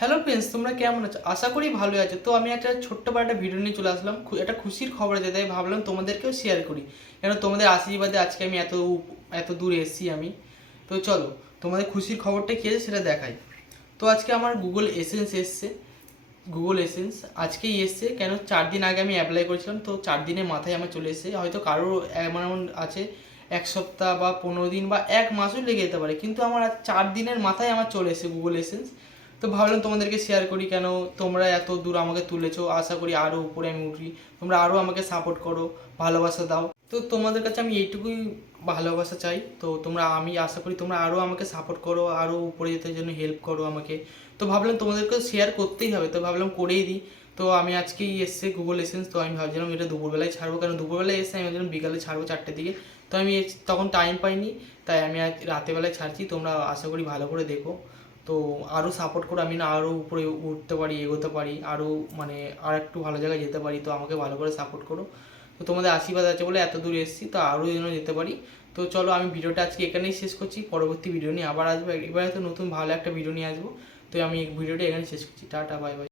Hello friends, তোমরা কেমন আছো? আশা করি ভালো আছো। তো আমি একটা ছোট্ট করে একটা ভিডিও নিয়ে চলে আসলাম, একটা খুশির খবর আছে, তাই ভাবলাম তোমাদেরকেও শেয়ার করি। কেন তোমাদের আশীর্বাদে আজকে আমি এত এত দূর এসেছি আমি। তো চলো, তোমাদের খুশির খবরটা কী আছে সেটা দেখাই। তো আজকে আমার গুগল এসেন্স এসছে। গুগল এসেন্স আজকেই এসছে। কেন 4 দিন আগে আমি অ্যাপ্লাই করেছিলাম, তো 4 দিনের মাথায় আমার চলে এসেছে। হয়তো কারো এমন এমন আছে 1 সপ্তাহ বা 15 দিন বা 1 মাসও লেগে যেতে পারে, কিন্তু আমার আজ 4 দিনের মাথায় আমার চলে এসেছে গুগল এসেন্স। তো ভাবলাম তোমাদেরকে শেয়ার করি, কেন তোমরা এত দূর আমাকে তুলেছো, আশা করি আরও উপরে আমি উঠি, তোমরা আরও আমাকে সাপোর্ট করো, ভালোবাসা দাও। তো তোমাদের কাছে আমি এইটুকুই ভালোবাসা চাই। তো আমি আশা করি তোমরা আরও আমাকে সাপোর্ট করো, আরও উপরে যেতে জন্য হেল্প করো আমাকে। তো ভাবলাম তোমাদেরকে শেয়ার করতেই হবে, তো ভাবলাম করেই দিই। তো আমি আজকেই এসছে গুগল এসেন্স, তো আমি ভাবছিলাম এটা দুপুরবেলায় ছাড়বো, কারণ দুপুরবেলায় এসে আমি ভাবছিলাম বিকালে ছাড়বো 4টের দিকে। তো আমি তখন টাইম পাইনি, তাই আমি আজ রাতেরবেলায় ছাড়ছি। তোমরা আশা করি ভালো করে দেখো, তো আরও সাপোর্ট করো, আমি না আরও উপরে উঠতে পারি, এগোতে পারি, আরও মানে আর একটু ভালো জায়গায় যেতে পারি। তো আমাকে ভালো করে সাপোর্ট করো। তো তোমাদের আশীর্বাদ আছে বলে এত দূর এসেছি, তো আরও যেন যেতে পারি। তো চলো, আমি ভিডিওটা আজকে এখানেই শেষ করছি। পরবর্তী ভিডিও নিয়ে আবার আসবো, এবারে তো নতুন ভালো একটা ভিডিও নিয়ে আসবো। তো আমি ভিডিওটা এখানে শেষ করছি। Tata, bye bye.